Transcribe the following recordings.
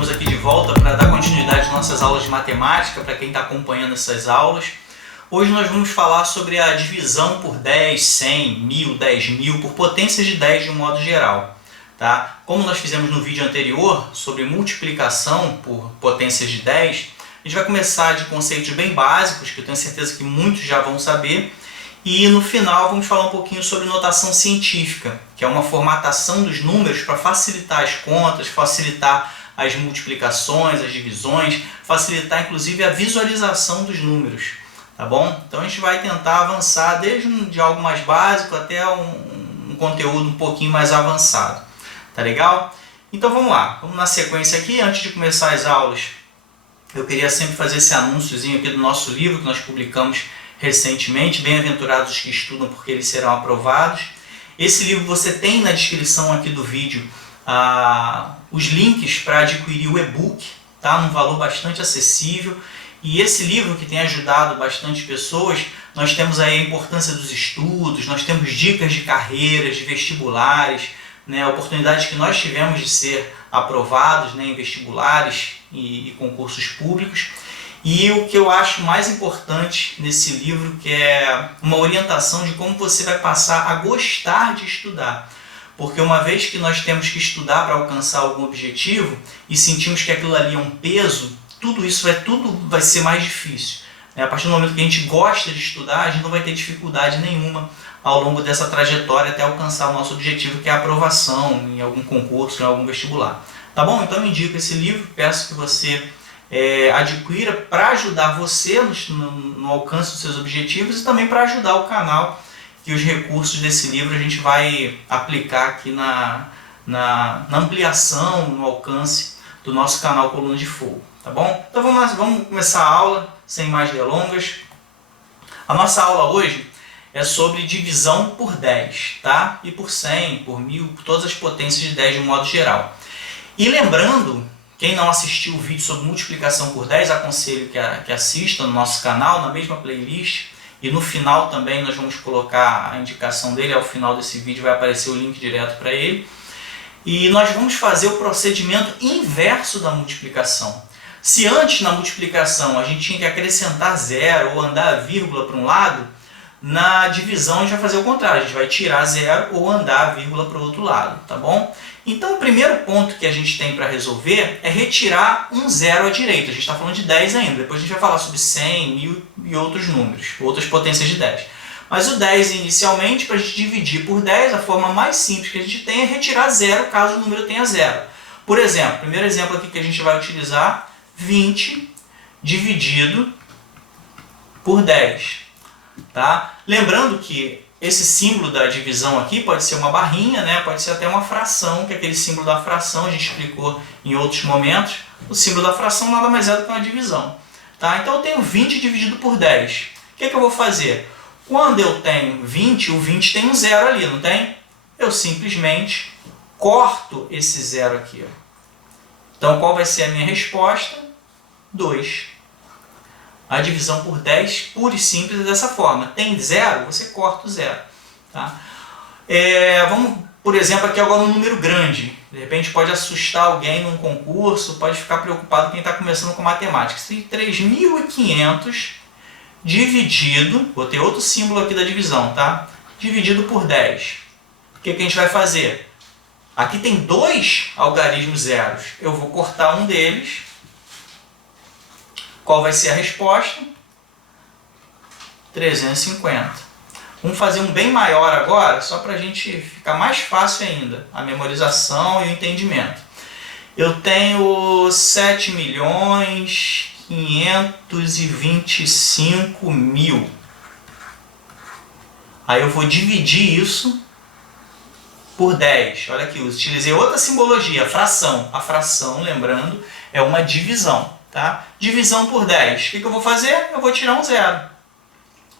Estamos aqui de volta para dar continuidade às nossas aulas de matemática, para quem está acompanhando essas aulas. Hoje nós vamos falar sobre a divisão por 10, 100, 1000, 10.000, por potências de 10 de um modo geral. Tá? Como nós fizemos no vídeo anterior sobre multiplicação por potências de 10, a gente vai começar de conceitos bem básicos, que eu tenho certeza que muitos já vão saber, e no final vamos falar um pouquinho sobre notação científica, que é uma formatação dos números para facilitar as contas, facilitar as multiplicações, as divisões, facilitar inclusive a visualização dos números, tá bom? Então a gente vai tentar avançar desde de algo mais básico até um conteúdo um pouquinho mais avançado, tá legal? Então vamos lá, vamos na sequência aqui. Antes de começar as aulas, eu queria sempre fazer esse anúnciozinho aqui do nosso livro que nós publicamos recentemente, Bem-aventurados os que estudam, porque eles serão aprovados. Esse livro você tem na descrição aqui do vídeo os links para adquirir o e-book, tá? Num valor bastante acessível. E esse livro, que tem ajudado bastante pessoas, nós temos aí a importância dos estudos, nós temos dicas de carreiras, de vestibulares, né? Oportunidades que nós tivemos de ser aprovados, né, em vestibulares e concursos públicos. E o que eu acho mais importante nesse livro, que é uma orientação de como você vai passar a gostar de estudar. Porque uma vez que nós temos que estudar para alcançar algum objetivo e sentimos que aquilo ali é um peso, tudo vai ser mais difícil. A partir do momento que a gente gosta de estudar, a gente não vai ter dificuldade nenhuma ao longo dessa trajetória até alcançar o nosso objetivo, que é a aprovação em algum concurso, em algum vestibular. Tá bom? Então eu indico esse livro, peço que você adquira para ajudar você no alcance dos seus objetivos e também para ajudar o canal, que os recursos desse livro a gente vai aplicar aqui na ampliação, no alcance do nosso canal Coluna de Fogo, tá bom? Então vamos começar a aula sem mais delongas. A nossa aula hoje é sobre divisão por 10, tá? E por 100, por 1000, por todas as potências de 10 de um modo geral. E lembrando, quem não assistiu o vídeo sobre multiplicação por 10, aconselho que assista no nosso canal, na mesma playlist. E no final também nós vamos colocar a indicação dele, ao final desse vídeo vai aparecer o link direto para ele. E nós vamos fazer o procedimento inverso da multiplicação. Se antes na multiplicação a gente tinha que acrescentar zero ou andar a vírgula para um lado, na divisão a gente vai fazer o contrário, a gente vai tirar zero ou andar a vírgula para o outro lado, tá bom? Então o primeiro ponto que a gente tem para resolver é retirar um zero à direita. A gente está falando de 10 ainda, depois a gente vai falar sobre 100, 1000 e outros números, outras potências de 10. Mas o 10 inicialmente, para a gente dividir por 10, a forma mais simples que a gente tem é retirar zero caso o número tenha zero. Por exemplo, o primeiro exemplo aqui que a gente vai utilizar, 20 dividido por 10. Tá? Lembrando que esse símbolo da divisão aqui pode ser uma barrinha, né? Pode ser até uma fração, que é aquele símbolo da fração, a gente explicou em outros momentos. O símbolo da fração nada mais é do que uma divisão. Tá? Então eu tenho 20 dividido por 10. O que eu vou fazer? Quando eu tenho 20, o 20 tem um zero ali, não tem? Eu simplesmente corto esse zero aqui. Ó. Então qual vai ser a minha resposta? 2. A divisão por 10, pura e simples, é dessa forma. Tem zero, você corta o zero. Tá? Vamos, por exemplo, aqui agora um número grande. De repente pode assustar alguém num concurso, pode ficar preocupado quem está começando com matemática. 3.500 dividido, botei outro símbolo aqui da divisão, tá? Dividido por 10. O que a gente vai fazer? Aqui tem dois algarismos zeros. Eu vou cortar um deles. Qual vai ser a resposta? 350. Vamos fazer um bem maior agora, só para a gente ficar mais fácil ainda, a memorização e o entendimento. Eu tenho 7.525.000. Aí eu vou dividir isso por 10. Olha aqui, eu utilizei outra simbologia, fração. A fração, lembrando, é uma divisão. Tá? Divisão por 10. O que eu vou fazer? Eu vou tirar um zero.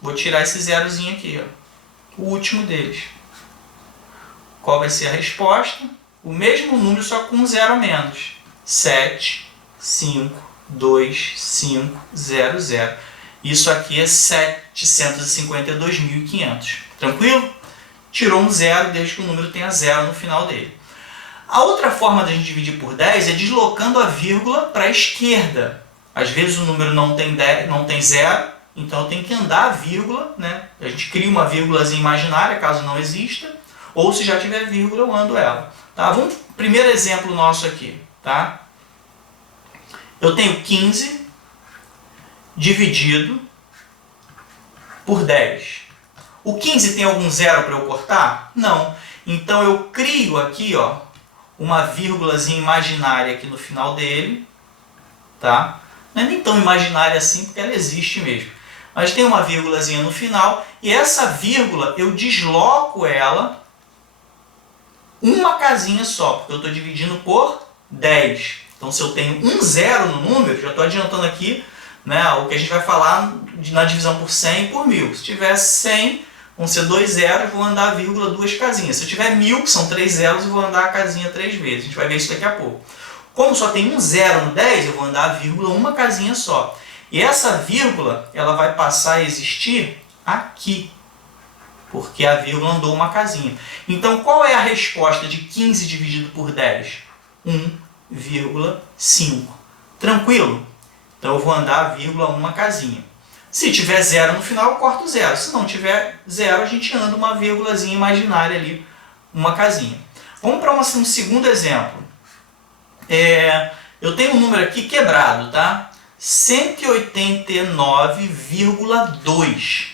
Vou tirar esse zerozinho aqui, ó, o último deles. Qual vai ser a resposta? O mesmo número, só com um zero a menos. 7, 5, 2, 5, 0, 0. Isso aqui é 752.500. Tranquilo? Tirou um zero desde que o número tenha zero no final dele. A outra forma da gente dividir por 10 é deslocando a vírgula para a esquerda. Às vezes o número não tem 0, então eu tenho que andar a vírgula, né? A gente cria uma vírgulazinha imaginária, caso não exista, ou se já tiver vírgula, eu ando ela. Tá? Vamos, primeiro exemplo nosso aqui. Tá? Eu tenho 15 dividido por 10. O 15 tem algum zero para eu cortar? Não. Então eu crio aqui, ó, uma vírgulazinha imaginária aqui no final dele. Tá? Não é nem tão imaginária assim, porque ela existe mesmo. Mas tem uma vírgulazinha no final, e essa vírgula eu desloco ela uma casinha só, porque eu estou dividindo por 10. Então se eu tenho um zero no número, já estou adiantando aqui, né, o que a gente vai falar na divisão por 100 e por 1000. Se tiver 100, vão ser 2 zeros, vou andar a vírgula 2 casinhas. Se eu tiver 1000, que são 3 zeros, eu vou andar a casinha 3 vezes. A gente vai ver isso daqui a pouco. Como só tem um zero no 10, eu vou andar a vírgula uma casinha só. E essa vírgula, ela vai passar a existir aqui, porque a vírgula andou uma casinha. Então, qual é a resposta de 15 dividido por 10? 1,5. Tranquilo? Então, eu vou andar a vírgula uma casinha. Se tiver zero no final, eu corto zero. Se não tiver zero, a gente anda uma vírgulazinha imaginária ali, uma casinha. Vamos para um segundo exemplo. Eu tenho um número aqui quebrado, tá? 189,2.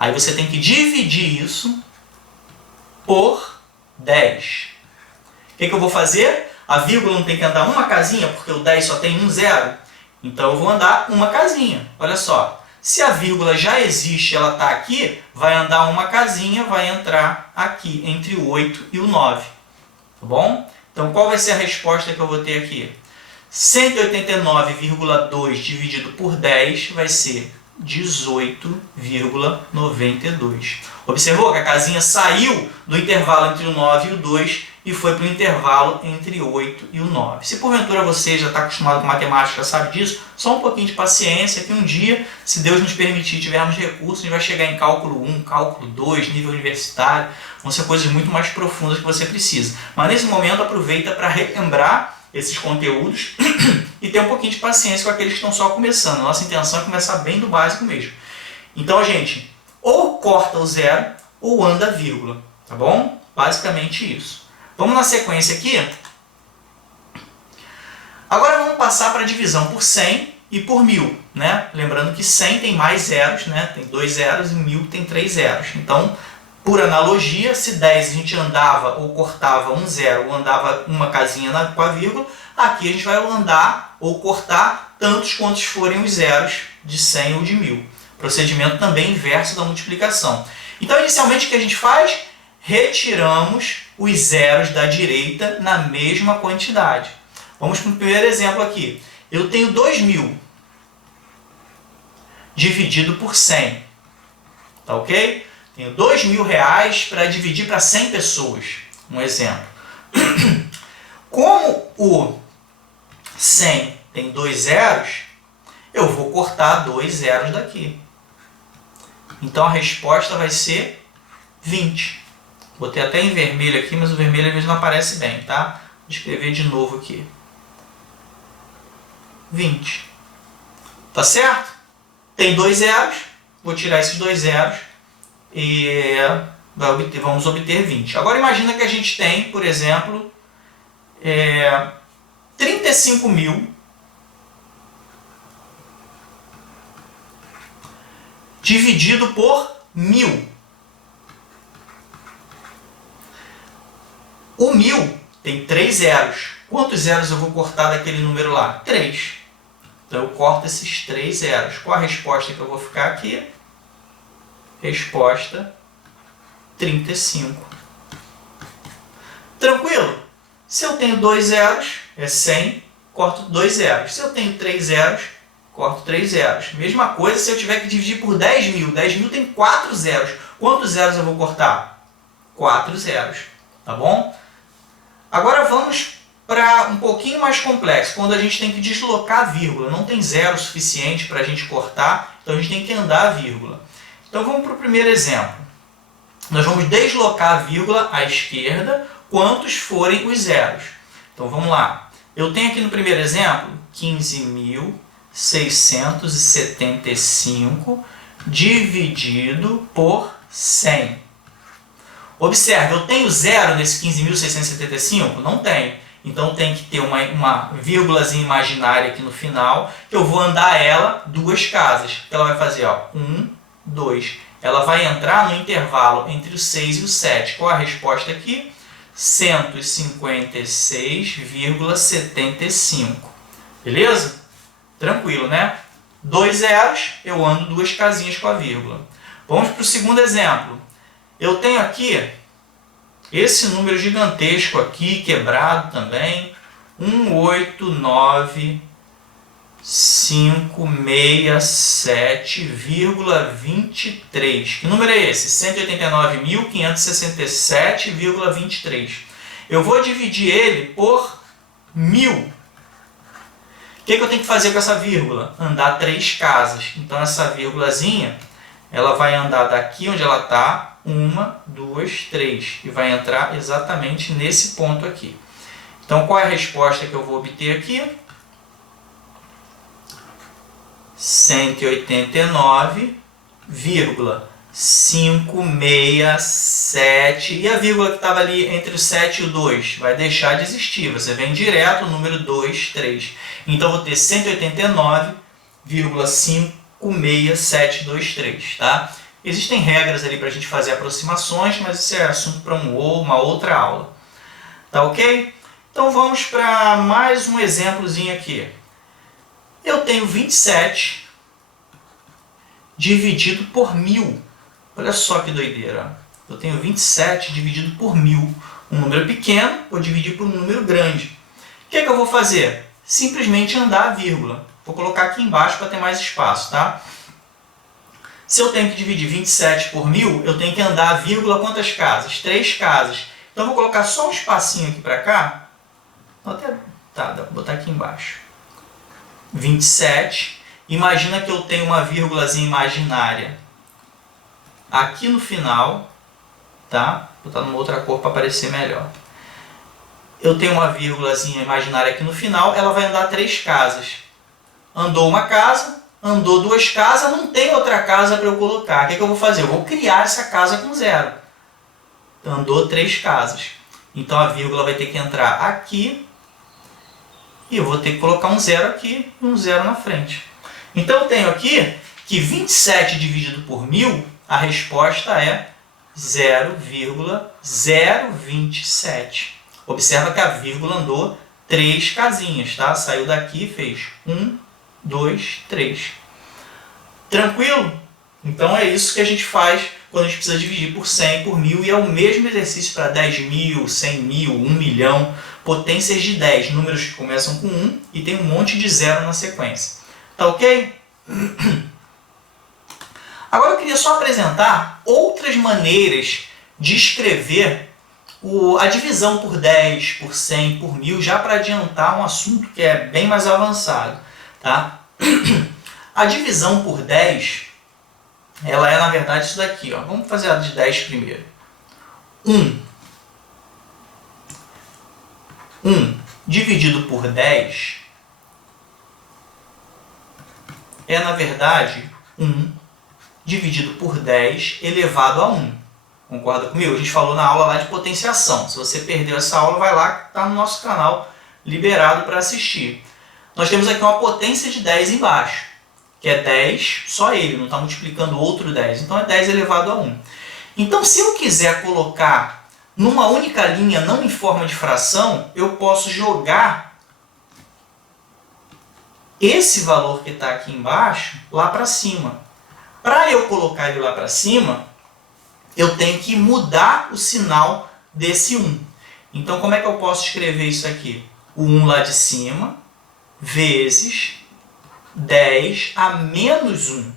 Aí você tem que dividir isso por 10. O que eu vou fazer? A vírgula não tem que andar uma casinha, porque o 10 só tem um zero. Então eu vou andar uma casinha. Olha só, se a vírgula já existe, ela está aqui, vai andar uma casinha, vai entrar aqui, entre o 8 e o 9. Tá bom? Então qual vai ser a resposta que eu vou ter aqui? 189,2 dividido por 10 vai ser 18,92. Observou que a casinha saiu do intervalo entre o 9 e o 2 e foi para o intervalo entre o 8 e o 9. Se porventura você já está acostumado com matemática, já sabe disso, só um pouquinho de paciência que um dia, se Deus nos permitir, tivermos recursos, a gente vai chegar em cálculo 1, cálculo 2, nível universitário, vão ser coisas muito mais profundas que você precisa. Mas nesse momento aproveita para relembrar esses conteúdos e ter um pouquinho de paciência com aqueles que estão só começando. Nossa intenção é começar bem do básico mesmo. Então a gente ou corta o zero ou anda a vírgula, tá bom? Basicamente isso. Vamos na sequência aqui. Agora vamos passar para a divisão por 100 e por 1000, né? Lembrando que 100 tem mais zeros, né? Tem 2 zeros e 1000 tem 3 zeros. Então, por analogia, se 10 a gente andava ou cortava um zero ou andava uma casinha com a vírgula, aqui a gente vai andar ou cortar tantos quantos forem os zeros de 100 ou de 1000. Procedimento também inverso da multiplicação. Então, inicialmente, o que a gente faz? Retiramos os zeros da direita na mesma quantidade. Vamos para o primeiro exemplo aqui. Eu tenho 2.000 dividido por 100. Tá ok? Tenho R$2.000 para dividir para 100 pessoas. Um exemplo. Como o 100 tem 2 zeros, eu vou cortar 2 zeros daqui. Então a resposta vai ser 20. Botei até em vermelho aqui, mas o vermelho às vezes não aparece bem, tá? Vou escrever de novo aqui. 20. Tá certo? Tem 2 zeros, vou tirar esses 2 zeros e vamos obter 20. Agora imagina que a gente tem, por exemplo, 35.000 dividido por 1000. O 1000 tem 3 zeros. Quantos zeros eu vou cortar daquele número lá? 3. Então eu corto esses 3 zeros. Qual a resposta que eu vou ficar aqui? Resposta 35. Tranquilo? Se eu tenho 2 zeros, é 100, corto 2 zeros. Se eu tenho 3 zeros, corto 3 zeros. Mesma coisa se eu tiver que dividir por 10.000. 10.000 tem 4 zeros. Quantos zeros eu vou cortar? 4 zeros. Tá bom? Agora vamos para um pouquinho mais complexo, quando a gente tem que deslocar a vírgula. Não tem zero suficiente para a gente cortar, então a gente tem que andar a vírgula. Então vamos para o primeiro exemplo. Nós vamos deslocar a vírgula à esquerda, quantos forem os zeros. Então vamos lá. Eu tenho aqui no primeiro exemplo 15.675 dividido por 100. Observe, eu tenho zero nesse 15.675? Não tenho. Então tem que ter uma vírgulazinha imaginária aqui no final, que eu vou andar ela duas casas. Ela vai fazer 1, 2. Ela vai entrar no intervalo entre o 6 e o 7. Qual a resposta aqui? 156,75. Beleza? Tranquilo, né? Dois zeros, eu ando duas casinhas com a vírgula. Vamos para o segundo exemplo. Eu tenho aqui esse número gigantesco aqui, quebrado também, 189.567,23. Que número é esse? 189.567,23. Eu vou dividir ele por 1000. O que eu tenho que fazer com essa vírgula? Andar 3 casas. Então essa vírgulazinha, ela vai andar daqui onde ela está, 1, 2, 3, e vai entrar exatamente nesse ponto aqui. Então, qual é a resposta que eu vou obter aqui? 189,567. E a vírgula que estava ali entre o 7 e o 2 vai deixar de existir. Você vem direto o número 2, 3. Então, eu vou ter 189,56723, tá? Existem regras ali para a gente fazer aproximações, mas isso é assunto para uma outra aula. Tá ok? Então vamos para mais um exemplozinho aqui. Eu tenho 27 dividido por 1000. Olha só que doideira. Eu tenho 27 dividido por 1000. Um número pequeno, vou dividir por um número grande. O que é que eu vou fazer? Simplesmente andar a vírgula. Vou colocar aqui embaixo para ter mais espaço, tá? Se eu tenho que dividir 27 por 1000, eu tenho que andar a vírgula quantas casas? 3 casas. Então eu vou colocar só um espacinho aqui para cá. Dá para botar aqui embaixo. 27. Imagina que eu tenho uma vírgulazinha imaginária aqui no final, tá? Vou botar numa outra cor para aparecer melhor. Eu tenho uma vírgulazinha imaginária aqui no final, ela vai andar 3 casas. Andou uma casa, andou 2 casas, não tem outra casa para eu colocar. O que eu vou fazer? Eu vou criar essa casa com zero. Andou 3 casas. Então a vírgula vai ter que entrar aqui e eu vou ter que colocar um zero aqui e um zero na frente. Então eu tenho aqui que 27 dividido por 1000, a resposta é 0,027. Observa que a vírgula andou 3 casinhas, tá? Saiu daqui e fez 1, 2, 3. Tranquilo? Então é isso que a gente faz quando a gente precisa dividir por 100, por 1000, e é o mesmo exercício para 10.000, 100.000, 1 milhão, potências de 10, números que começam com 1 e tem um monte de zero na sequência. Tá ok? Agora eu queria só apresentar outras maneiras de escrever a divisão por 10, por 100, por 1000, já para adiantar um assunto que é bem mais avançado. Tá? A divisão por 10, ela é na verdade isso daqui. Ó. Vamos fazer a de 10 primeiro. 1 dividido por 10 é na verdade 1 dividido por 10 elevado a 1. Concorda comigo? A gente falou na aula lá de potenciação. Se você perdeu essa aula, vai lá, está no nosso canal liberado para assistir. Nós temos aqui uma potência de 10 embaixo, que é 10, só ele, não está multiplicando outro 10. Então é 10 elevado a 1. Então, se eu quiser colocar numa única linha, não em forma de fração, eu posso jogar esse valor que está aqui embaixo lá para cima. Para eu colocar ele lá para cima, eu tenho que mudar o sinal desse 1. Então, como é que eu posso escrever isso aqui? O 1 lá de cima, vezes 10 a menos 1.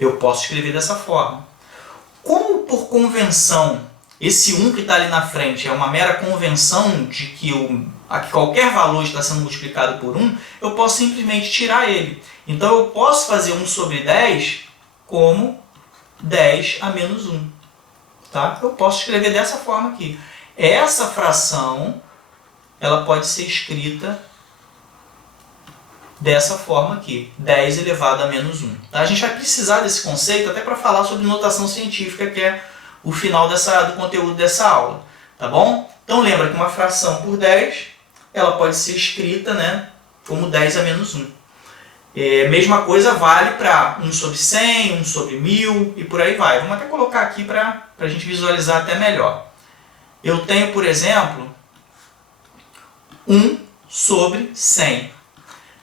Eu posso escrever dessa forma. Como, por convenção, esse 1 que está ali na frente é uma mera convenção de que qualquer valor está sendo multiplicado por 1, eu posso simplesmente tirar ele. Então, eu posso fazer 1 sobre 10 como 10 a menos 1. tá? Eu posso escrever dessa forma aqui. Essa fração, ela pode ser escrita dessa forma aqui, 10 elevado a menos 1. Tá? A gente vai precisar desse conceito até para falar sobre notação científica, que é o final do conteúdo dessa aula. Tá bom? Então lembra que uma fração por 10, ela pode ser escrita, né, como 10 a menos 1. Mesma coisa vale para 1 sobre 100, 1 sobre 1000 e por aí vai. Vamos até colocar aqui para a gente visualizar até melhor. Eu tenho, por exemplo, 1 sobre 100.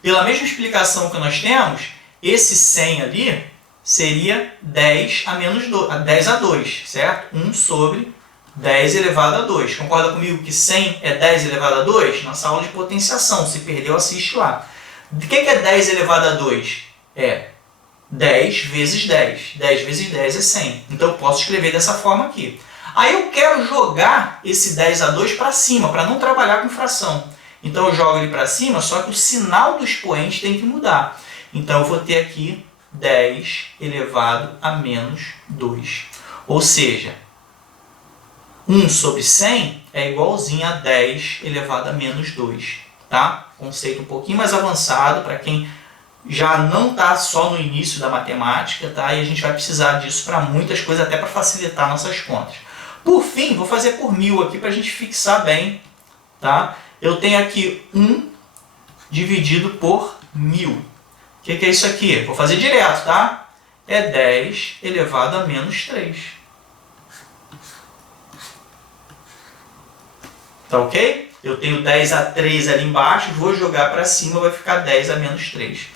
Pela mesma explicação que nós temos, esse 100 ali seria 10 a menos 2, 10 a 2, certo? 1 sobre 10 elevado a 2. Concorda comigo que 100 é 10 elevado a 2? Nossa aula de potenciação, se perdeu, assiste lá. O que é 10 elevado a 2? É 10 vezes 10. 10 vezes 10 é 100. Então eu posso escrever dessa forma aqui. Aí eu quero jogar esse 10 a 2 para cima, para não trabalhar com fração. Então eu jogo ele para cima, só que o sinal do expoente tem que mudar. Então eu vou ter aqui 10 elevado a menos 2. Ou seja, 1 sobre 100 é igualzinho a 10 elevado a menos 2. Tá? Conceito um pouquinho mais avançado para quem já não está só no início da matemática, tá? E a gente vai precisar disso para muitas coisas, até para facilitar nossas contas. Por fim, vou fazer por 1000 aqui para a gente fixar bem. Tá? Eu tenho aqui 1 dividido por 1000. O que é isso aqui? Vou fazer direto, tá? É 10 elevado a menos 3. Tá ok? Eu tenho 10 a 3 ali embaixo, vou jogar para cima, vai ficar 10 a menos 3.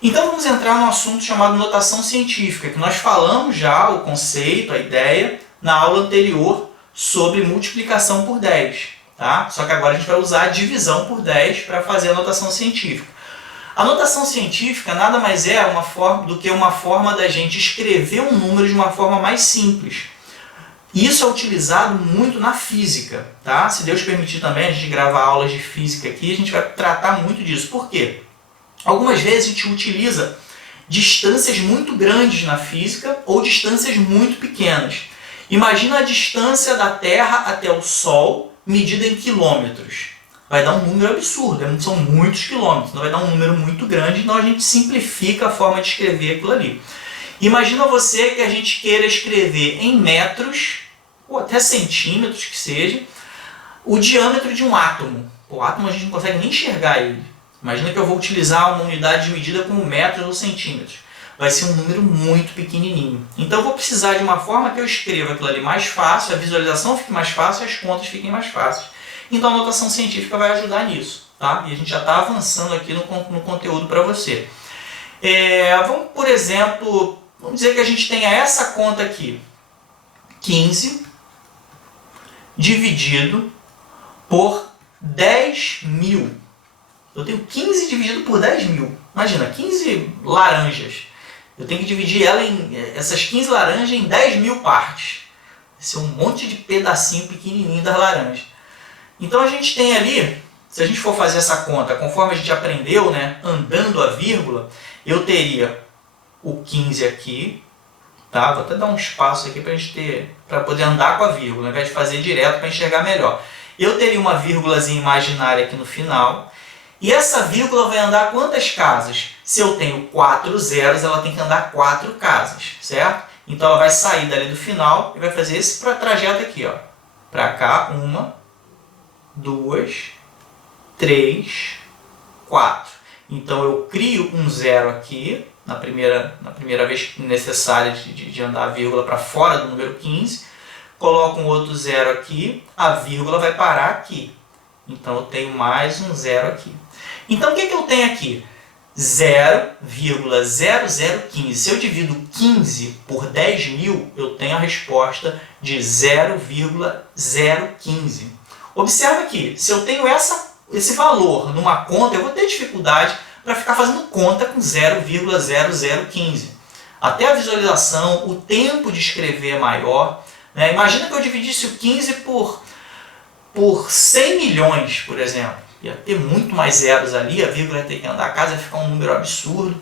Então vamos entrar no assunto chamado notação científica, que nós falamos já o conceito, a ideia, na aula anterior sobre multiplicação por 10. Tá? Só que agora a gente vai usar a divisão por 10 para fazer a notação científica. A notação científica nada mais é do que uma forma da gente escrever um número de uma forma mais simples. Isso é utilizado muito na física. Tá? Se Deus permitir também a gente gravar aulas de física aqui, a gente vai tratar muito disso. Por quê? Algumas vezes a gente utiliza distâncias muito grandes na física ou distâncias muito pequenas. Imagina a distância da Terra até o Sol medida em quilômetros. Vai dar um número absurdo, são muitos quilômetros, então vai dar um número muito grande, então a gente simplifica a forma de escrever aquilo ali. Imagina você que a gente queira escrever em metros, ou até centímetros que seja, o diâmetro de um átomo. O átomo a gente não consegue nem enxergar ele. Imagina que eu vou utilizar uma unidade de medida como metros ou centímetros. Vai ser um número muito pequenininho. Então eu vou precisar de uma forma que eu escreva aquilo ali mais fácil, a visualização fique mais fácil e as contas fiquem mais fáceis. Então a notação científica vai ajudar nisso. Tá? E a gente já está avançando aqui no conteúdo para você. Vamos, por exemplo, vamos dizer que a gente tenha essa conta aqui. 15 dividido por 10.000. Eu tenho 15 dividido por 10.000. Imagina, 15 laranjas. Eu tenho que dividir essas 15 laranjas em 10.000 partes. Vai ser um monte de pedacinho pequenininho das laranjas. Então a gente tem ali, se a gente for fazer essa conta, conforme a gente aprendeu, né, andando a vírgula, eu teria o 15 aqui. Tá? Vou até dar um espaço aqui para poder andar com a vírgula, ao invés de fazer direto para enxergar melhor. Eu teria uma vírgulazinha imaginária aqui no final. E essa vírgula vai andar quantas casas? Se eu tenho 4 zeros, ela tem que andar 4 casas, certo? Então ela vai sair dali do final e vai fazer esse trajeto aqui, ó. Para cá, 1, 2, 3, 4. Então eu crio um zero aqui, na primeira vez necessária de andar a vírgula para fora do número 15. Coloco um outro zero aqui, a vírgula vai parar aqui. Então eu tenho mais um zero aqui. Então o que eu tenho aqui? 0,0015. Se eu divido 15 por 10.000, eu tenho a resposta de 0,015. Observa aqui, se eu tenho esse valor numa conta, eu vou ter dificuldade para ficar fazendo conta com 0,0015. Até a visualização, o tempo de escrever é maior. Né? Imagina que eu dividisse o 15 por 100 milhões, por exemplo. Ia ter muito mais zeros ali, a vírgula ia ter que andar a casa, ia ficar um número absurdo.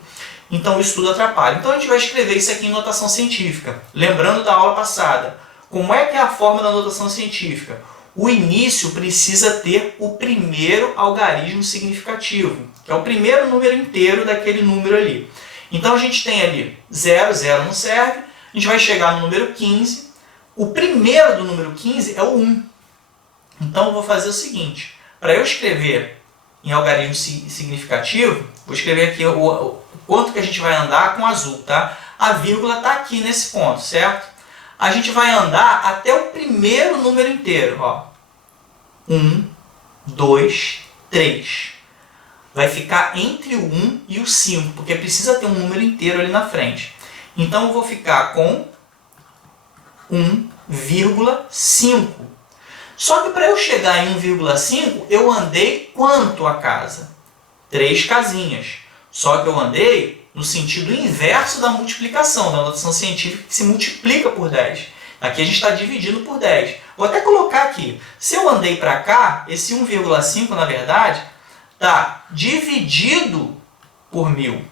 Então isso tudo atrapalha. Então a gente vai escrever isso aqui em notação científica. Lembrando da aula passada, Como é que é a forma da notação científica? O início precisa ter o primeiro algarismo significativo, que é o primeiro número inteiro daquele número ali. Então a gente tem ali 0, 0 não serve, a gente vai chegar no número 15, o primeiro do número 15 é o 1. Então eu vou fazer o seguinte, para eu escrever em algarismo significativo, vou escrever aqui o quanto que a gente vai andar com azul, tá? A vírgula está aqui nesse ponto, certo? A gente vai andar até o primeiro número inteiro, ó. 1, 2, 3. Vai ficar entre o 1 e o 5, porque precisa ter um número inteiro ali na frente. Então eu vou ficar com 1,5. Só que para eu chegar em 1,5, eu andei quanto a casa? 3 casinhas. Só que eu andei no sentido inverso da multiplicação, da notação científica que se multiplica por 10. Aqui a gente está dividindo por 10. Vou até colocar aqui. Se eu andei para cá, esse 1,5, na verdade, está dividido por 1000.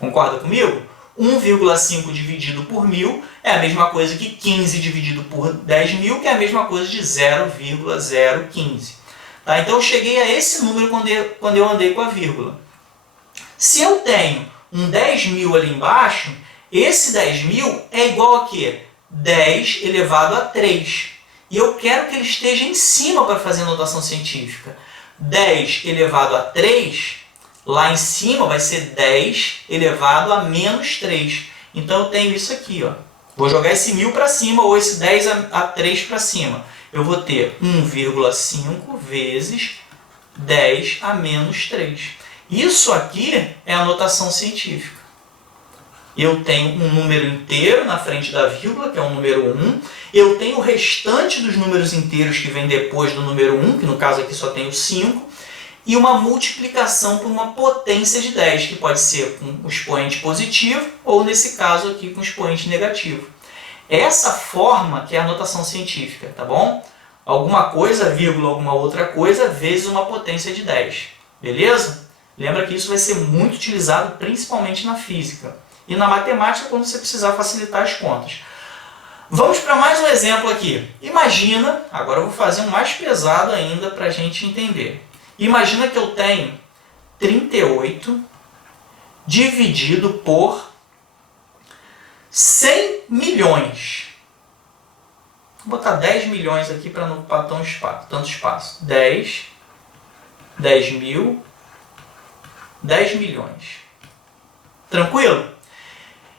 Concorda comigo? 1,5 dividido por 1000 é a mesma coisa que 15 dividido por 10.000, que é a mesma coisa de 0,015. Tá? Então eu cheguei a esse número quando eu andei com a vírgula. Se eu tenho um 10.000 ali embaixo, esse 10.000 é igual a quê? 10 elevado a 3. E eu quero que ele esteja em cima para fazer notação científica. 10 elevado a 3, lá em cima vai ser 10 elevado a menos 3. Então eu tenho isso aqui, ó. Vou jogar esse 1000 para cima ou esse 10 a 3 para cima. Eu vou ter 1,5 vezes 10 a menos 3. Isso aqui é a notação científica. Eu tenho um número inteiro na frente da vírgula, que é o número 1. Eu tenho o restante dos números inteiros que vem depois do número 1, que no caso aqui só tem o 5. E uma multiplicação por uma potência de 10, que pode ser com o expoente positivo ou, nesse caso aqui, com o expoente negativo. Essa forma que é a notação científica, tá bom? Alguma coisa, vírgula, alguma outra coisa, vezes uma potência de 10. Beleza? Lembra que isso vai ser muito utilizado principalmente na física. E na matemática, quando você precisar facilitar as contas. Vamos para mais um exemplo aqui. Imagina, agora eu vou fazer um mais pesado ainda para a gente entender. Imagina que eu tenho 38 dividido por 100 milhões. Vou botar 10 milhões aqui para não ocupar tanto espaço. 10 mil, 10 milhões. Tranquilo?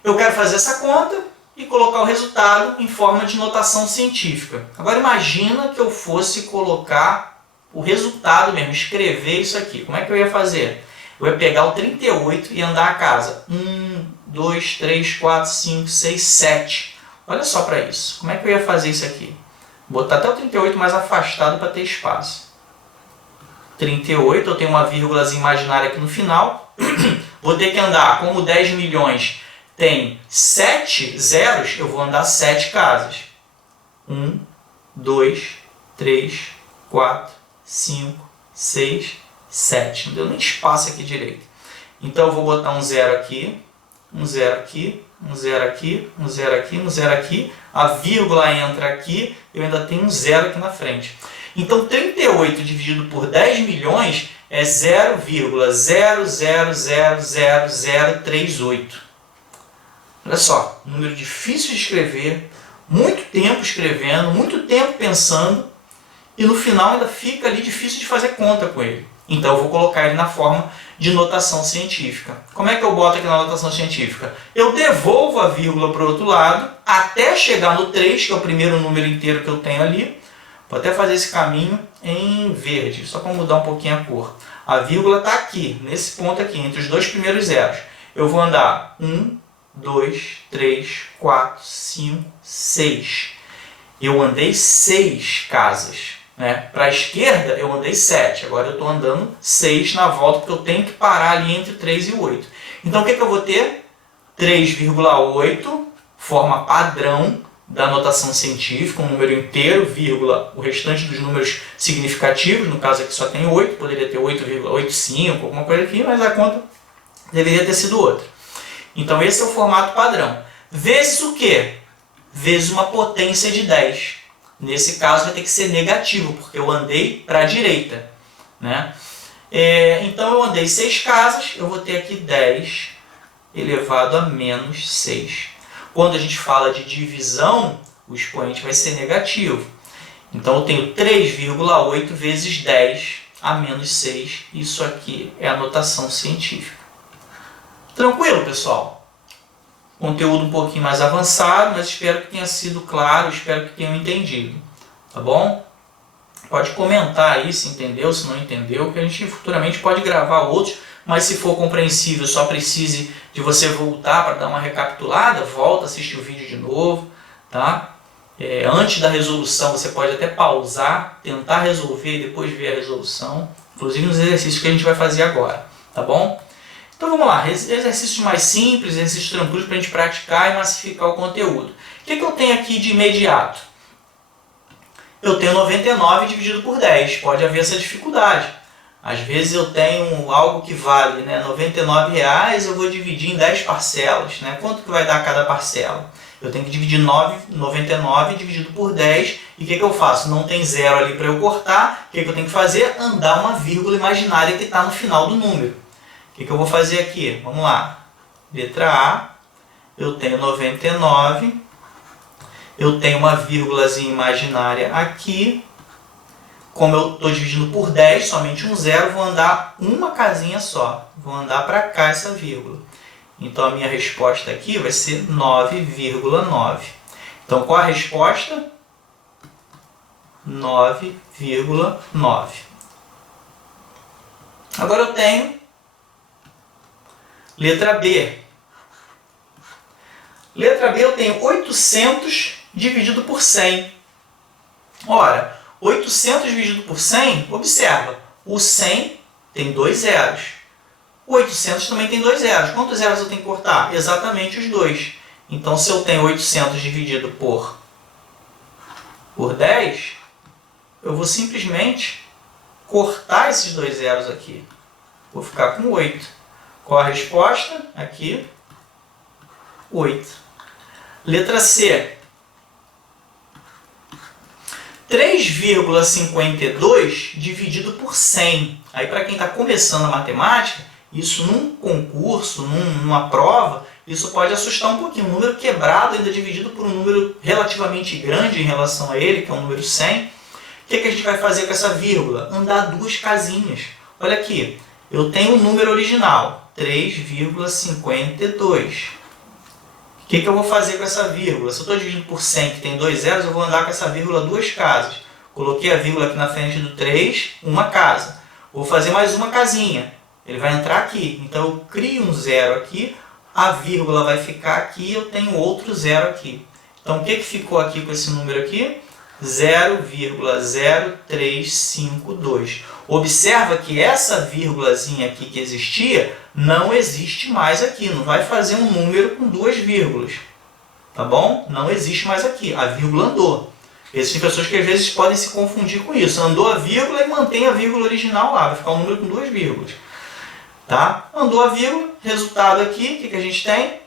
Eu quero fazer essa conta e colocar o resultado em forma de notação científica. Agora imagina que eu fosse colocar o resultado mesmo, escrever isso aqui. Como é que eu ia fazer? Eu ia pegar o 38 e andar a casa. 1, 2, 3, 4, 5, 6, 7. Olha só para isso. Como é que eu ia fazer isso aqui? Vou botar até o 38 mais afastado para ter espaço. 38, eu tenho uma vírgulazinha imaginária aqui no final. Vou ter que andar, como 10 milhões tem 7 zeros, eu vou andar 7 casas. 1, 2, 3, 4, 5, 6, 7. Não deu nem espaço aqui direito. Então eu vou botar um 0 aqui, um 0 aqui, um 0 aqui, um 0 aqui, um 0 aqui. A vírgula entra aqui, eu ainda tenho um 0 aqui na frente. Então 38 dividido por 10 milhões é 0,0000038. Olha só, número difícil de escrever, muito tempo escrevendo, muito tempo pensando, e no final ainda fica ali difícil de fazer conta com ele. Então eu vou colocar ele na forma de notação científica. Como é que eu boto aqui na notação científica? Eu devolvo a vírgula para o outro lado, até chegar no 3, que é o primeiro número inteiro que eu tenho ali. Vou até fazer esse caminho em verde, só para mudar um pouquinho a cor. A vírgula está aqui, nesse ponto aqui, entre os dois primeiros zeros. Eu vou andar 1, 2, 3, 4, 5, 6. Eu andei 6 casas. Né? Para a esquerda eu andei 7. Agora eu estou andando 6 na volta, porque eu tenho que parar ali entre 3 e 8. Então o que eu vou ter? 3,8, forma padrão da notação científica, um número inteiro, vírgula, o restante dos números significativos, no caso aqui só tem 8, poderia ter 8,85, alguma coisa aqui, mas a conta deveria ter sido outra. Então esse é o formato padrão. Vezes o quê? vezes uma potência de 10. Nesse caso vai ter que ser negativo, porque eu andei para a direita, né? Então eu andei 6 casas, eu vou ter aqui 10 elevado a menos 6. Quando a gente fala de divisão, o expoente vai ser negativo. Então eu tenho 3,8 vezes 10 a menos 6. Isso aqui é a notação científica. Tranquilo, pessoal? Conteúdo um pouquinho mais avançado, mas espero que tenha sido claro, espero que tenham entendido. Tá bom? Pode comentar aí se entendeu, se não entendeu, que a gente futuramente pode gravar outros, mas se for compreensível, só precise de você voltar para dar uma recapitulada, volta, assiste o vídeo de novo, tá? Antes da resolução, você pode até pausar, tentar resolver e depois ver a resolução, inclusive nos exercícios que a gente vai fazer agora, tá bom? Então vamos lá, exercícios mais simples, exercícios tranquilos para a gente praticar e massificar o conteúdo. O que eu tenho aqui de imediato? Eu tenho 99 dividido por 10, pode haver essa dificuldade. Às vezes eu tenho algo que vale, né, R$99, eu vou dividir em 10 parcelas. Né? Quanto que vai dar cada parcela? Eu tenho que dividir 99 dividido por 10. E o que eu faço? Não tem zero ali para eu cortar. O que eu tenho que fazer? Andar uma vírgula imaginária que está no final do número. O que eu vou fazer aqui? Vamos lá. Letra A. Eu tenho 99. Eu tenho uma vírgulazinha imaginária aqui. Como eu estou dividindo por 10, somente um zero, vou andar uma casinha só. Vou andar para cá essa vírgula. Então a minha resposta aqui vai ser 9,9. Então qual a resposta? 9,9. Agora eu tenho letra B. Letra B eu tenho 800 dividido por 100. Ora, 800 dividido por 100, observa, o 100 tem 2 zeros. O 800 também tem 2 zeros. Quantos zeros eu tenho que cortar? Exatamente os 2. Então, se eu tenho 800 dividido por 10, eu vou simplesmente cortar esses 2 zeros aqui. Vou ficar com 8. Qual a resposta? Aqui, 8. Letra C. 3,52 dividido por 100. Aí, para quem está começando a matemática, isso num concurso, numa prova, isso pode assustar um pouquinho. Um número quebrado ainda dividido por um número relativamente grande em relação a ele, que é o número 100. O que a gente vai fazer com essa vírgula? Andar 2 casinhas. Olha aqui, eu tenho o número original, 3,52. O que eu vou fazer com essa vírgula? Se eu estou dividindo por 100, que tem 2 zeros, eu vou andar com essa vírgula 2 casas. Coloquei a vírgula aqui na frente do 3, uma casa. Vou fazer mais uma casinha. Ele vai entrar aqui. Então eu crio um zero aqui, a vírgula vai ficar aqui e eu tenho outro zero aqui. Então o que ficou aqui com esse número aqui? 0,0352. Observa que essa vírgulazinha aqui que existia não existe mais aqui. Não vai fazer um número com 2 vírgulas. Tá bom? Não existe mais aqui. A vírgula andou. Existem pessoas que às vezes podem se confundir com isso. Andou a vírgula e mantém a vírgula original lá. Vai ficar um número com 2 vírgulas. Tá? Andou a vírgula. Resultado aqui, o que a gente tem?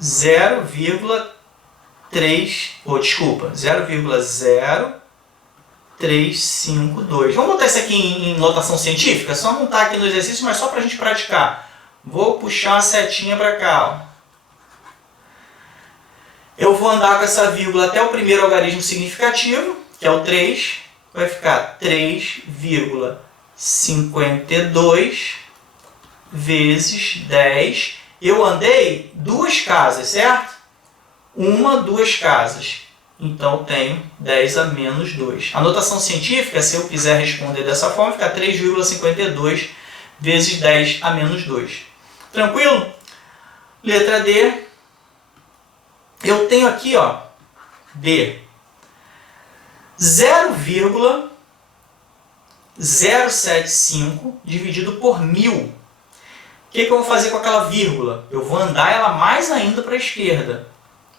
0,0352. Vamos botar isso aqui em notação científica? Só não está aqui no exercício, mas só para a gente praticar. Vou puxar a setinha para cá. Ó. Eu vou andar com essa vírgula até o primeiro algarismo significativo, que é o 3. Vai ficar 3,52 vezes 10. Eu andei 2 casas, certo? 2 casas. Então, eu tenho 10 a menos 2. A notação científica, se eu quiser responder dessa forma, fica 3,52 vezes 10 a menos 2. Tranquilo? Letra D. Eu tenho aqui, ó, D. 0,075 dividido por 1000. O que eu vou fazer com aquela vírgula? Eu vou andar ela mais ainda para a esquerda.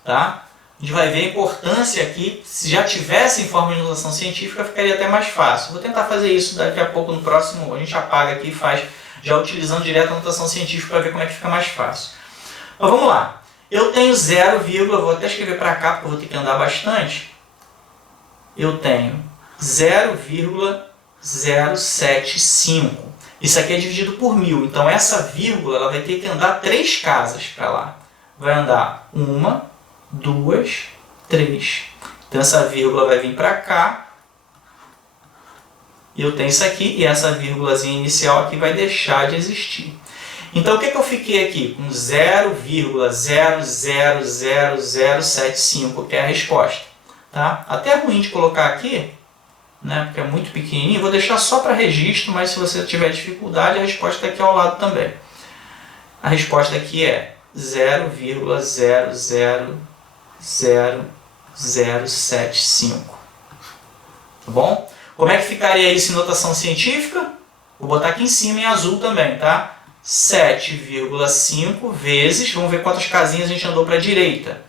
Tá? A gente vai ver a importância aqui. Se já tivesse em forma de notação científica, ficaria até mais fácil. Vou tentar fazer isso daqui a pouco no próximo. A gente apaga aqui e faz já utilizando direto a notação científica para ver como é que fica mais fácil. Mas vamos lá. eu tenho 0, vou até escrever para cá porque eu vou ter que andar bastante. Eu tenho 0,075. Isso aqui é dividido por 1000. Então essa vírgula ela vai ter que andar 3 casas para lá. Vai andar 1, 2, 3. Então essa vírgula vai vir para cá. E eu tenho isso aqui. E essa vírgulazinha inicial aqui vai deixar de existir. Então o que eu fiquei aqui? Com 0,0000075, que é a resposta. Tá? Até é ruim de colocar aqui, né? Porque é muito pequenininho. Vou deixar só para registro, mas se você tiver dificuldade, a resposta aqui ao lado também. A resposta aqui é 0,0000075. Tá bom? Como é que ficaria isso em notação científica? Vou botar aqui em cima em azul também, tá? 7,5 vezes, vamos ver quantas casinhas a gente andou para a direita.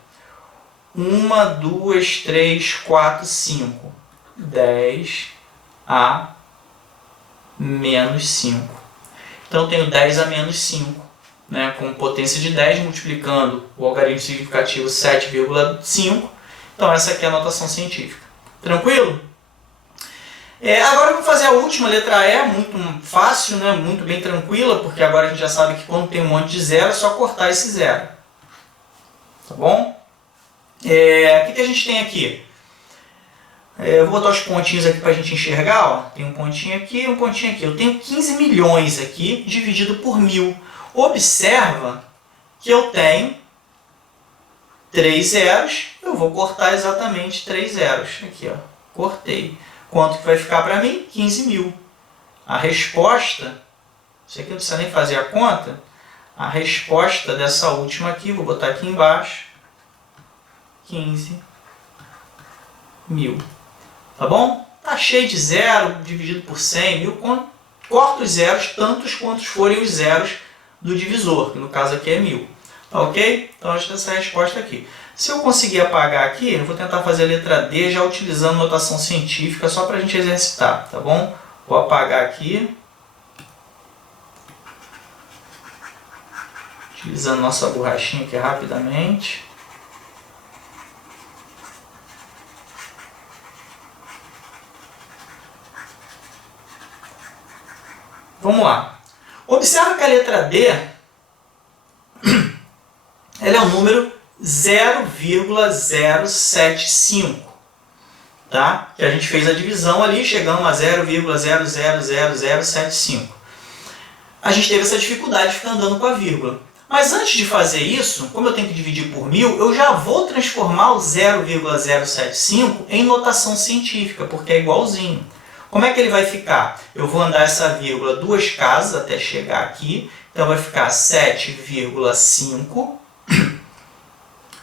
1, 2, 3, 4, 5. 10 a menos 5. Então eu tenho 10 a menos 5, né? Com potência de 10 multiplicando o algarismo significativo 7,5. Então essa aqui é a notação científica. Tranquilo? Agora vamos fazer a última, letra E, muito fácil, né? Muito bem tranquila, porque agora a gente já sabe que quando tem um monte de zero é só cortar esse zero. Tá bom? O que a gente tem aqui? Eu vou botar os pontinhos aqui para a gente enxergar. Ó. Tem um pontinho aqui e um pontinho aqui. Eu tenho 15 milhões aqui dividido por 1000. Observa que eu tenho 3 zeros. Eu vou cortar exatamente 3 zeros. Aqui, ó. Cortei. Quanto que vai ficar para mim? 15.000. A resposta, isso aqui não precisa nem fazer a conta, a resposta dessa última aqui, vou botar aqui embaixo, 15.000. Tá bom? Tá cheio de zero, dividido por 100, 1000, corta os zeros, tantos quantos forem os zeros do divisor, que no caso aqui é 1000. Tá ok? Então, acho que essa é a resposta aqui. Se eu conseguir apagar aqui, eu vou tentar fazer a letra D já utilizando notação científica, só para a gente exercitar, tá bom? Vou apagar aqui. Utilizando nossa borrachinha aqui rapidamente. Vamos lá. Observa que a letra D ela é o número 0,075, tá? Que a gente fez a divisão ali, chegamos a 0,000075. A gente teve essa dificuldade de ficar andando com a vírgula. Mas antes de fazer isso, como eu tenho que dividir por 1000, eu já vou transformar o 0,075 em notação científica, porque é igualzinho. Como é que ele vai ficar? Eu vou andar essa vírgula 2 casas até chegar aqui, então vai ficar 7,5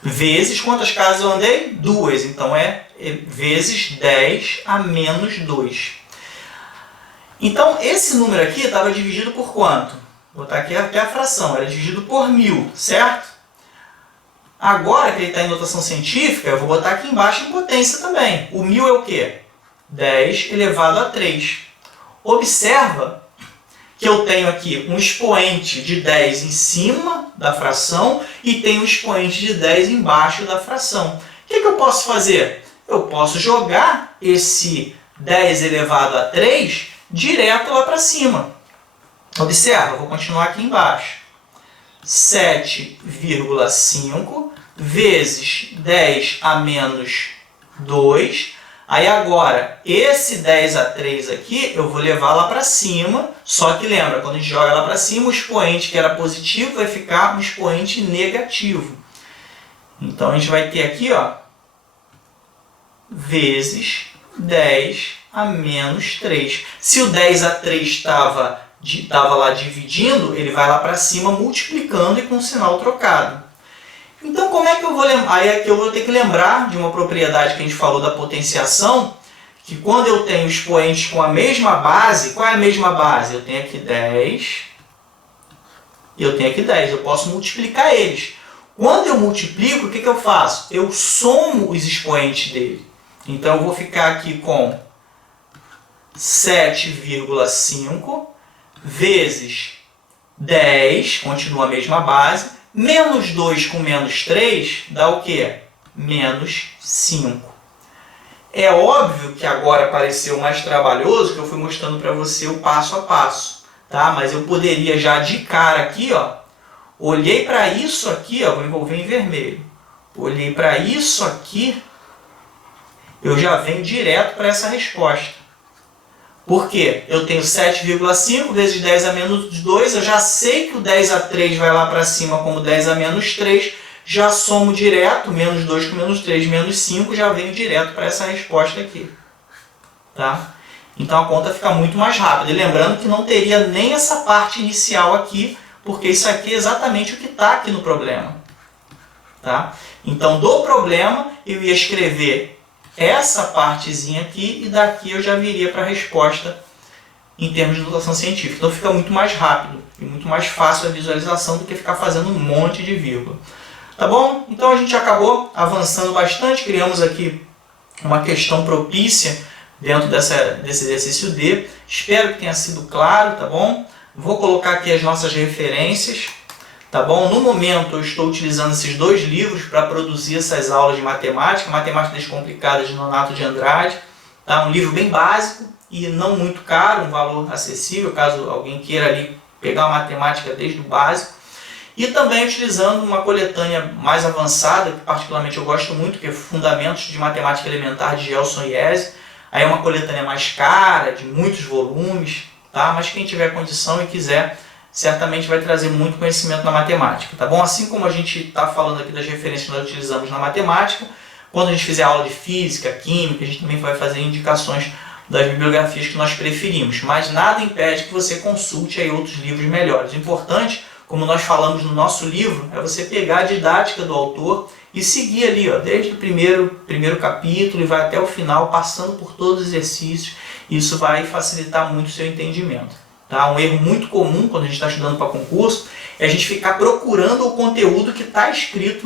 vezes, quantas casas eu andei? 2, então é vezes 10 a menos 2. Então, esse número aqui estava dividido por quanto? Vou botar aqui até a fração, era dividido por 1000, certo? Agora que ele está em notação científica, eu vou botar aqui embaixo em potência também. O 1000 é o quê? 10 elevado a 3. Observa que eu tenho aqui um expoente de 10 em cima da fração e tenho um expoente de 10 embaixo da fração. O que eu posso fazer? Eu posso jogar esse 10 elevado a 3 direto lá para cima. Observa, vou continuar aqui embaixo. 7,5 vezes 10 a menos 2. Aí agora, esse 10 a 3 aqui, eu vou levar lá para cima, só que lembra, quando a gente joga lá para cima, o expoente que era positivo vai ficar um expoente negativo. Então a gente vai ter aqui, ó, vezes 10 a menos 3. Se o 10 a 3 estava lá dividindo, ele vai lá para cima multiplicando e com o sinal trocado. Então, como é que eu vou lembrar? Aí aqui eu vou ter que lembrar de uma propriedade que a gente falou da potenciação, que quando eu tenho expoentes com a mesma base, qual é a mesma base? Eu tenho aqui 10 e eu tenho aqui 10. Eu posso multiplicar eles. Quando eu multiplico, o que eu faço? Eu somo os expoentes dele. Então, eu vou ficar aqui com 7,5 vezes 10, continua a mesma base, Menos 2 com menos 3 dá o quê? Menos 5. É óbvio que agora pareceu mais trabalhoso, que eu fui mostrando para você o passo a passo, tá? Mas eu poderia já de cara aqui, ó, olhei para isso aqui, ó, vou envolver em vermelho. Olhei para isso aqui, eu já venho direto para essa resposta. Por quê? Eu tenho 7,5 vezes 10 a menos 2, eu já sei que o 10 a 3 vai lá para cima como 10 a menos 3, já somo direto, menos 2 com menos 3, menos 5, já venho direto para essa resposta aqui. Tá? Então a conta fica muito mais rápida. E lembrando que não teria nem essa parte inicial aqui, porque isso aqui é exatamente o que está aqui no problema. Tá? Então do problema eu ia escrever essa partezinha aqui e daqui eu já viria para a resposta em termos de notação científica. Então fica muito mais rápido e muito mais fácil a visualização do que ficar fazendo um monte de vírgula. Tá bom? Então a gente acabou avançando bastante, criamos aqui uma questão propícia dentro desse exercício D. Espero que tenha sido claro, tá bom? Vou colocar aqui as nossas referências, tá bom? No momento eu estou utilizando esses dois livros para produzir essas aulas de matemática, Matemática Descomplicada de Nonato de Andrade, tá? Um livro bem básico e não muito caro, um valor acessível, caso alguém queira ali pegar a matemática desde o básico. E também utilizando uma coletânea mais avançada, que particularmente eu gosto muito, que é Fundamentos de Matemática Elementar de Gelson Iese. Aí é uma coletânea mais cara, de muitos volumes, tá? Mas quem tiver condição e quiser, certamente vai trazer muito conhecimento na matemática, tá bom? Assim como a gente está falando aqui das referências que nós utilizamos na matemática, quando a gente fizer aula de física, química, a gente também vai fazer indicações das bibliografias que nós preferimos. Mas nada impede que você consulte aí outros livros melhores. O importante, como nós falamos no nosso livro, é você pegar a didática do autor e seguir ali, ó, desde o primeiro capítulo e vai até o final, passando por todos os exercícios. Isso vai facilitar muito o seu entendimento. Tá? Um erro muito comum quando a gente está estudando para concurso é a gente ficar procurando o conteúdo que está escrito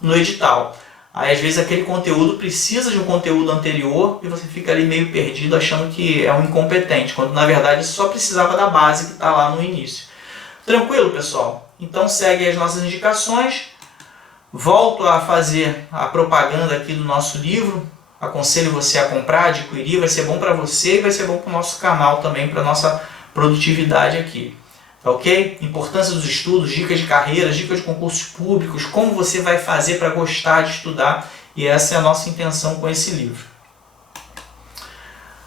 no edital. Aí às vezes aquele conteúdo precisa de um conteúdo anterior e você fica ali meio perdido achando que é um incompetente, quando na verdade só precisava da base que está lá no início. Tranquilo, pessoal? Então segue as nossas indicações. Volto a fazer a propaganda aqui do nosso livro. Aconselho você a comprar, adquirir. Vai ser bom para você e vai ser bom para o nosso canal também, para a nossa produtividade aqui. Tá ok? Importância dos estudos, dicas de carreira, dicas de concursos públicos, como você vai fazer para gostar de estudar. E essa é a nossa intenção com esse livro.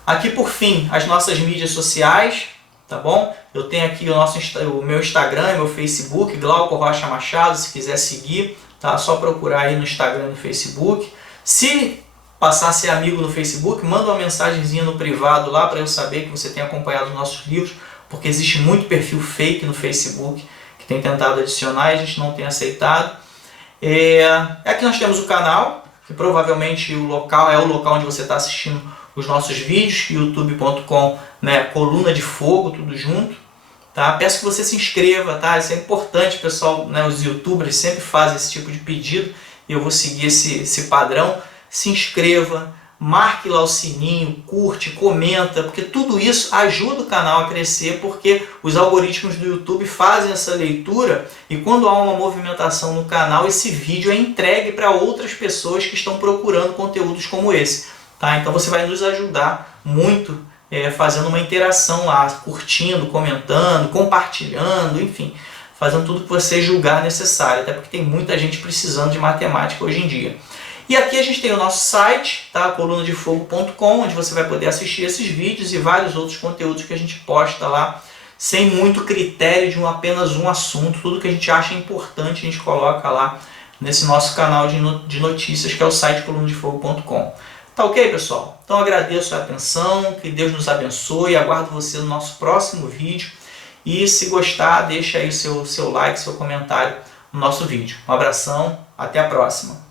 Aqui por fim, as nossas mídias sociais. Tá bom? Eu tenho aqui o meu Instagram e meu Facebook, Glauco Rocha Machado, se quiser seguir, tá? Só procurar aí no Instagram e no Facebook. Se passar a ser amigo no Facebook, manda uma mensagenzinha no privado lá para eu saber que você tem acompanhado os nossos livros, porque existe muito perfil fake no Facebook que tem tentado adicionar e a gente não tem aceitado. Aqui nós temos o canal, que provavelmente o local é o local onde você está assistindo os nossos vídeos, youtube.com, né, Coluna de Fogo, tudo junto. Tá? Peço que você se inscreva, tá? Isso é importante, pessoal, né, os youtubers sempre fazem esse tipo de pedido e eu vou seguir esse padrão. Se inscreva, marque lá o sininho, curte, comenta, porque tudo isso ajuda o canal a crescer, porque os algoritmos do YouTube fazem essa leitura e quando há uma movimentação no canal, esse vídeo é entregue para outras pessoas que estão procurando conteúdos como esse. Tá? Então você vai nos ajudar muito fazendo uma interação lá, curtindo, comentando, compartilhando, enfim, fazendo tudo que você julgar necessário, até porque tem muita gente precisando de matemática hoje em dia. E aqui a gente tem o nosso site, tá? colunadefogo.com, onde você vai poder assistir esses vídeos e vários outros conteúdos que a gente posta lá, sem muito critério de apenas um assunto. Tudo que a gente acha importante a gente coloca lá nesse nosso canal de notícias, que é o site colunadefogo.com. Tá ok, pessoal? Então agradeço a atenção, que Deus nos abençoe, aguardo você no nosso próximo vídeo e se gostar, deixa aí o seu like, seu comentário no nosso vídeo. Um abração, até a próxima!